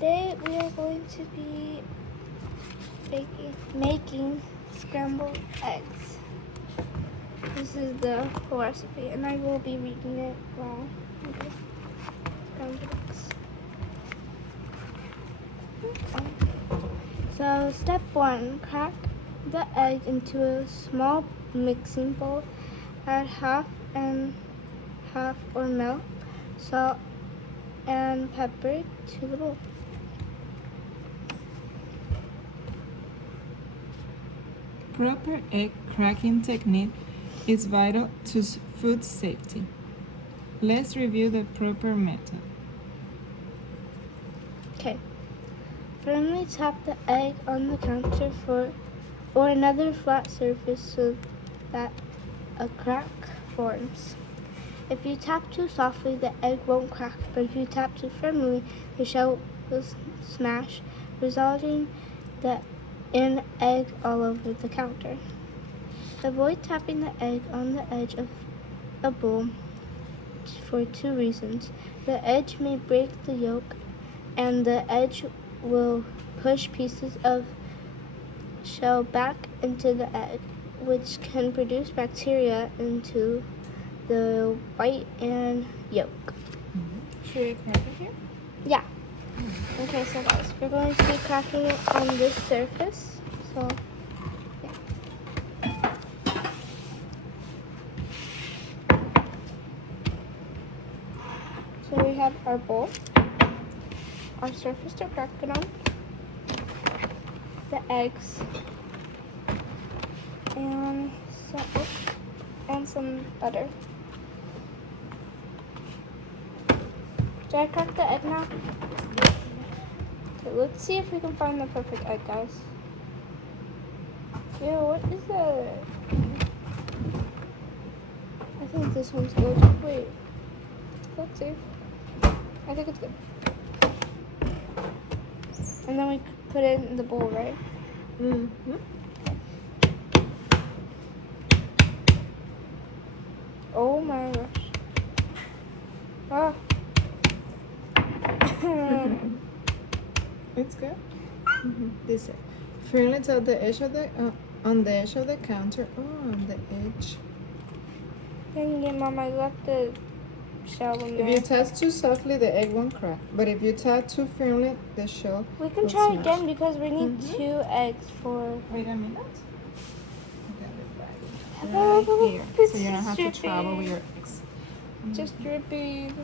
Today we are going to be making scrambled eggs. This is the whole recipe, and I will be reading it while we do scrambled eggs. So step 1, crack the egg into a small mixing bowl. Add half and half or milk, salt, and pepper to the bowl. Proper egg cracking technique is vital to food safety. Let's review the proper method. Okay. Firmly tap the egg on the counter or another flat surface so that a crack forms. If you tap too softly, the egg won't crack, but if you tap too firmly, the shell will smash, resulting in egg all over the counter. Avoid tapping the egg on the edge of a bowl for 2 reasons. The edge may break the yolk, and the edge will push pieces of shell back into the egg, which can produce bacteria into the white and yolk. Should we crack it here? Yeah. Okay, so guys, we're going to be cracking it on this surface. So, yeah. So we have our bowl, our surface to crack it on, the eggs, and some butter. Did I crack the egg now? Okay, let's see if we can find the perfect egg, guys. Ew, what is that? I think this one's good. Wait. Let's see. I think it's good. And then we put it in the bowl, right? Mm-hmm. Oh my gosh. Ah. It's good. This is firmly tap the edge of the on the edge of the counter. Oh, on the edge. Dang it, Mom, I left the shell in there. If you tap too softly, the egg won't crack. But if you tap too firmly, the shell We can will try smash. again because we need 2 eggs for... Wait a minute. Oh, Right here, it's so you don't have to dripping. travel with your eggs. Just dripping.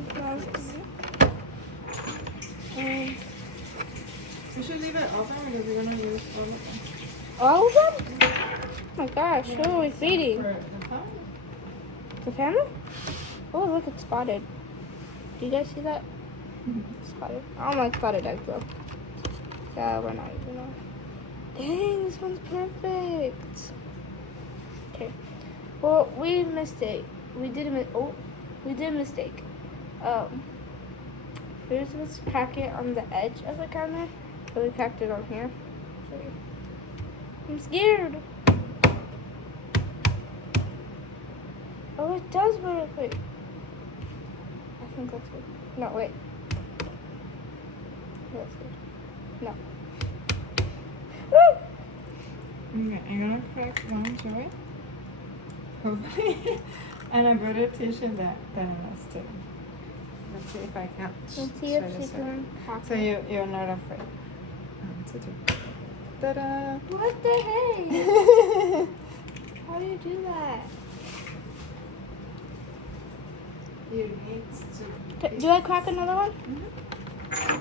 We should leave it open because we're gonna use all of them. All of them? Oh my gosh, who are we feeding? For the family. The family? Oh, look, it's spotted. Do you guys see that? Spotted. I don't like spotted eggs though. Yeah, we're not even on. Dang, this one's perfect. Okay. Well, we did a mistake. We did a mistake. We were supposed to crack it on the edge of the counter, but we cracked it on here. I'm scared. Oh, it does work. Wait. I think that's good. No, wait. That's good. No. Woo! Okay, I'm gonna crack one, Joey. Hopefully. And I brought a tissue that was too. Let's see if I can. Let's see if she can crack So it. you're not afraid. 1, 2, 3. Ta-da! What the heck? How do you do that? You need to. Do I crack another one? Mm-hmm.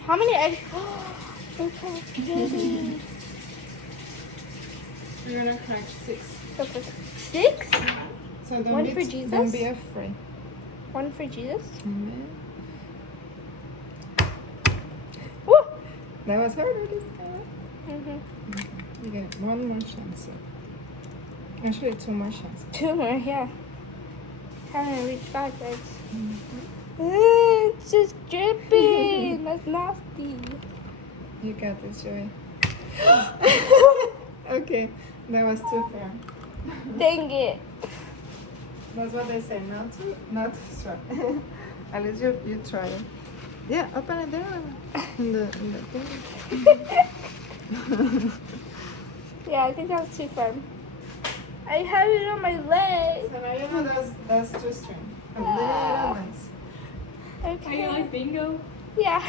How many eggs? They're so pretty. We're gonna crack 6. Okay. 6? So don't One be, for Jesus? Don't be afraid. One for Jesus? Mm-hmm. Woo! That was harder this time. Mm-hmm. You get one more chance. Actually, 2 more chances. 2 more, yeah. Haven't reached 5 eggs. It's just dripping. That's nasty. You got this, Joey. Okay, that was too firm. Dang it. That's what they say, not too strong. At least you try it. Yeah, open it there. In the thing. Yeah, I think that was too firm. I had it on my leg. So now you know that's too strong. A little less. Okay. Are you like bingo? Yeah.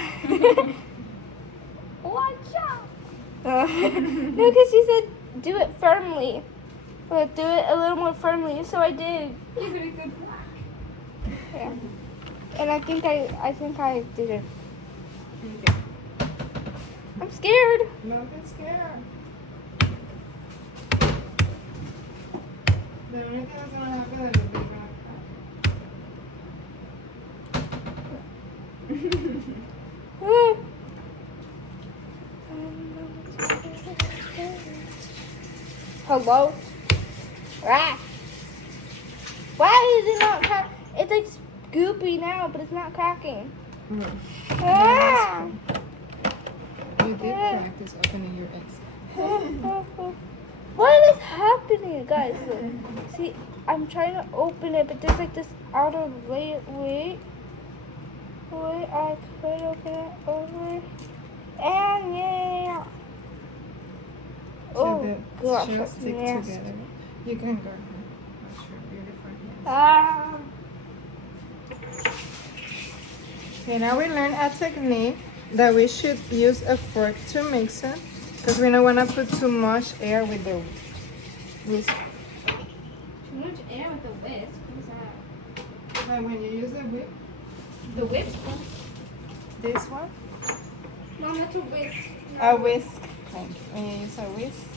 Watch out. No, because she said do it firmly. But do it a little more firmly, so I did. Give it a good whack. Yeah. And I think I did it. Okay. I'm scared. Don't get scared. The only thing that's gonna happen is that you're gonna crack. Hello? Ah. Why is it not crack? It's like scoopy now, but it's not cracking. Ah. You did practice opening your eggs. What is happening, guys? See, I'm trying to open it, but there's like this outer layer. Wait, I could open it over. And yeah. So Oh the gosh, shells that's stick nasty. together. You can go ahead. Wash your beautiful hands. Ah. Okay, now we learn a technique that we should use a fork to mix it because we don't want to put too much air with the whisk. Too much air with the whisk. What's that? Like when you use the whip, The whip? this one, No, that's a whisk. a whisk. Like when you use a whisk,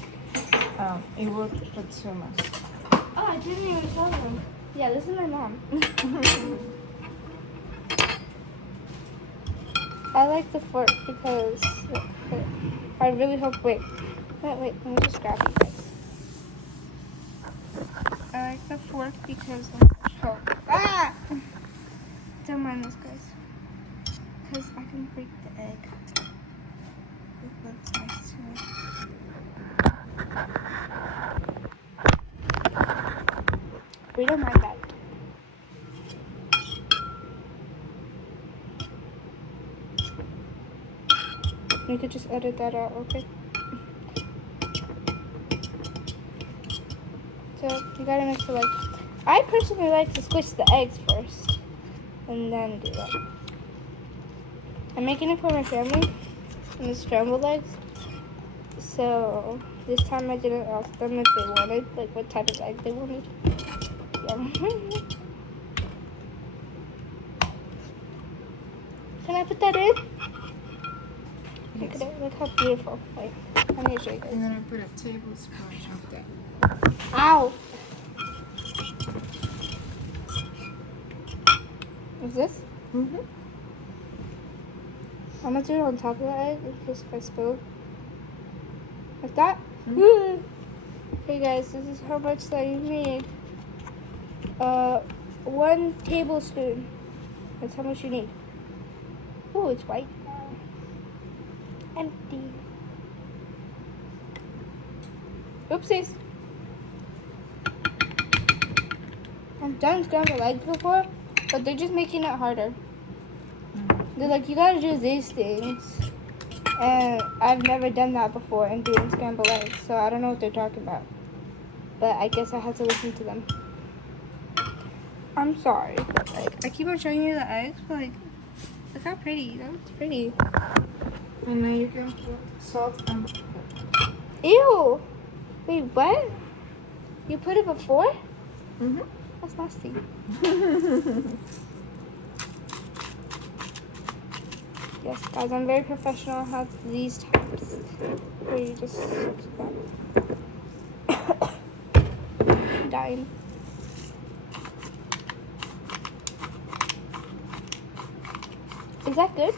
it will put too much. Oh, I didn't even tell them. Yeah, this is my mom. I like the fork because I really hope. Wait, let me just grab you guys. I like the fork because don't mind this, guys, because I can break the egg. It looks nice to me. We don't mind that. You could just edit that out, okay? So you gotta mix it like. I personally like to squish the eggs first, and then do that. I'm making it for my family, and the scrambled eggs. So this time I didn't ask them if they wanted, like what type of egg they wanted. Yeah. Can I put that in? Look at it. Look how beautiful. Wait, let me show you guys. I'm gonna put a tablespoon of that. Ow! Is this? Mm-hmm. I'm gonna do it on top of the egg in case if I spill. Like that? Mhm. Okay guys, this is how much that you need. 1 tablespoon. That's how much you need. Oh, it's white. Empty. Oopsies. I've done scrambled eggs before, but they're just making it harder. They're like, you gotta do these things. And I've never done that before in doing scrambled eggs, so I don't know what they're talking about. But I guess I have to listen to them. I'm sorry, but like, I keep on showing you the eggs, but like, look how pretty. That looks pretty. And now you can put salt and pepper. Ew! Wait, what? You put it before? Mm-hmm. That's nasty. Yes, guys, I'm very professional. I have these types where you just dying. Is that good?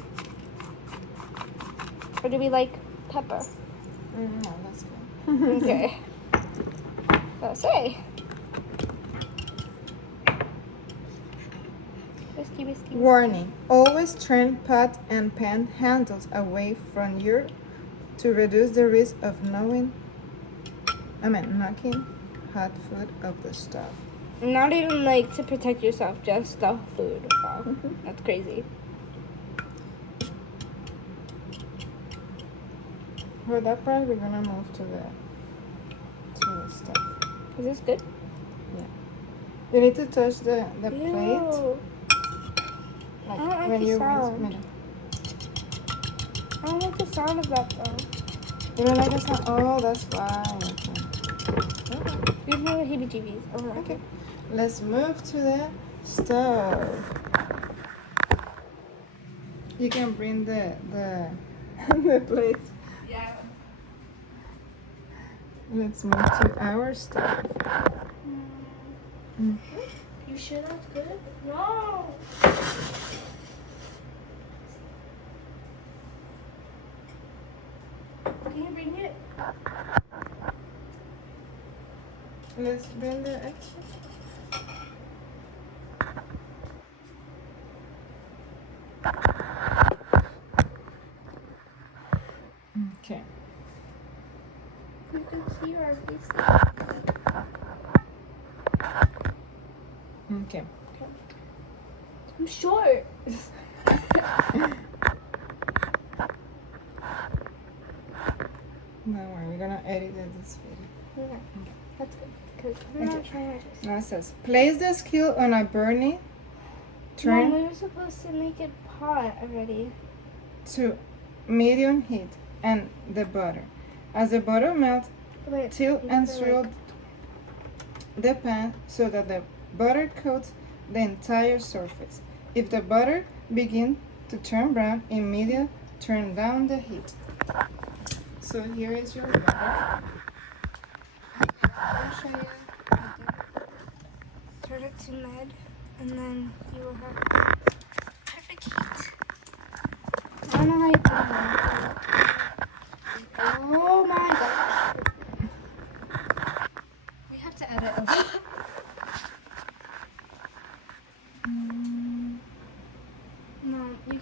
Or do we like pepper? No, that's good. Okay. Let's say. Whiskey, whiskey. Warning: always turn pot and pan handles away from you to reduce the risk of knocking hot food off the stove. Not even like to protect yourself, just the food. Wow, that's crazy. For that part, we're gonna move to the stuff. Is this good? You need to touch the plate. Ew. Like I don't like when the you sound. mira. I don't like the sound of that though. You don't like the sound? Oh, that's why. Okay. These are the heebie-jeebies. Oh my Okay. Let's move to the stove. You can bring the the plate. Yeah. Let's move to our stove. Mm. You sure that's good? No. Can you bring it? Let's bring the extra. Okay. You can see our faces. Okay. I'm short. Don't worry, we're gonna edit this video. Yeah, that's good. Because I'm not trying to just... Now it says, place the skill on a burning, turn Mom, we were supposed to make it hot already. to medium heat and the butter. As the butter melts, Wait, tilt you and have to, swirl the pan so that the butter coats the entire surface. If the butter begins to turn brown, immediately turn down the heat. So here is your butter. I'll show you. turn it to mid, and then you will have perfect heat. I don't know how you do that. Oh my gosh. We have to edit.